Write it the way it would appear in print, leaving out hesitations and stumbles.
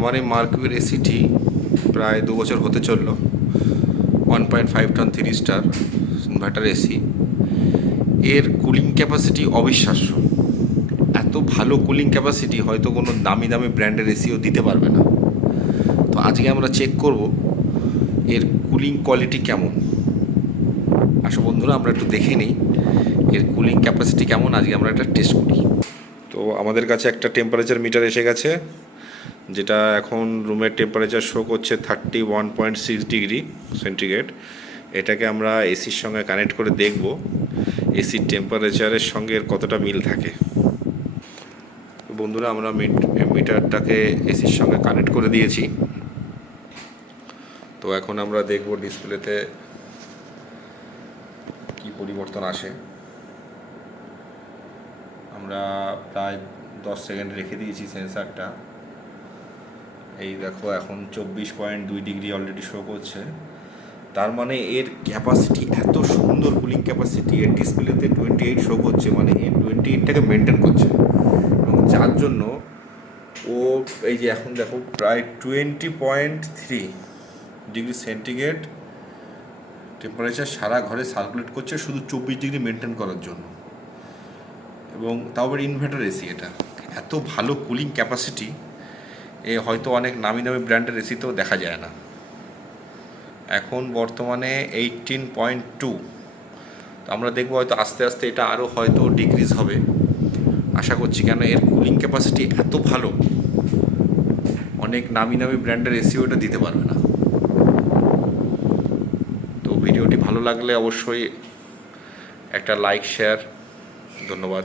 আমার এই মার্কিউর এসিটি প্রায় 2 বছর হতে চললো। 1.5 টন 3 স্টার ইনভার্টার এসি। এর কুলিং ক্যাপাসিটি অবিশ্বাস্য। এত ভালো কুলিং ক্যাপাসিটি হয়তো কোনো দামি দামি ব্র্যান্ডের এসিও দিতে পারবে না। তো আজকে আমরা চেক করব এর কুলিং কোয়ালিটি কেমন। আসো বন্ধুরা, আমরা একটু দেখে নিই এর কুলিং ক্যাপাসিটি কেমন। আজকে আমরা একটা টেস্ট করি। তো আমাদের কাছে একটা টেম্পারেচার মিটার এসে গেছে, যেটা এখন রুমের টেম্পারেচার শো করছে 31.6 ডিগ্রি সেন্টিগ্রেড। এটাকে আমরা এসির সঙ্গে কানেক্ট করে দেখব এসির টেম্পারেচারের সঙ্গে এর কতটা মিল থাকে। বন্ধুরা, আমরা মিটারটাকে এসির সঙ্গে কানেক্ট করে দিয়েছি। তো এখন আমরা দেখব ডিসপ্লেতে কি পরিবর্তন আসে। আমরা প্রায় 10 সেকেন্ড রেখে দিয়েছি সেন্সারটা। এই দেখো, এখন 24.2 ডিগ্রি অলরেডি শো করছে। তার মানে এর ক্যাপাসিটি এত সুন্দর, কুলিং ক্যাপাসিটি। এর ডিসপ্লেতে 28 শো করছে, মানে এর 28টাকে মেনটেন করছে। এবং যার জন্য ও এই যে এখন দেখো প্রায় 20.3 ডিগ্রি সেন্টিগ্রেড টেম্পারেচার সারা ঘরে সার্কুলেট করছে, শুধু 24 ডিগ্রি মেনটেন করার জন্য। এবং তাও আবার ইনভার্টার এসি। এটা এত ভালো কুলিং ক্যাপাসিটি এ হয়তো অনেক নামি দামি ব্র্যান্ডের এসিতেও দেখা যায় না। এখন বর্তমানে 18.2। তো আমরা দেখবো হয়তো আস্তে আস্তে এটা আরও হয়তো ডিক্রিজ হবে আশা করছি, কেন এর কুলিং ক্যাপাসিটি এত ভালো। অনেক নামি নামি ব্র্যান্ডের এসিও এটা দিতে পারবে না। তো ভিডিওটি ভালো লাগলে অবশ্যই একটা লাইক, শেয়ার। ধন্যবাদ।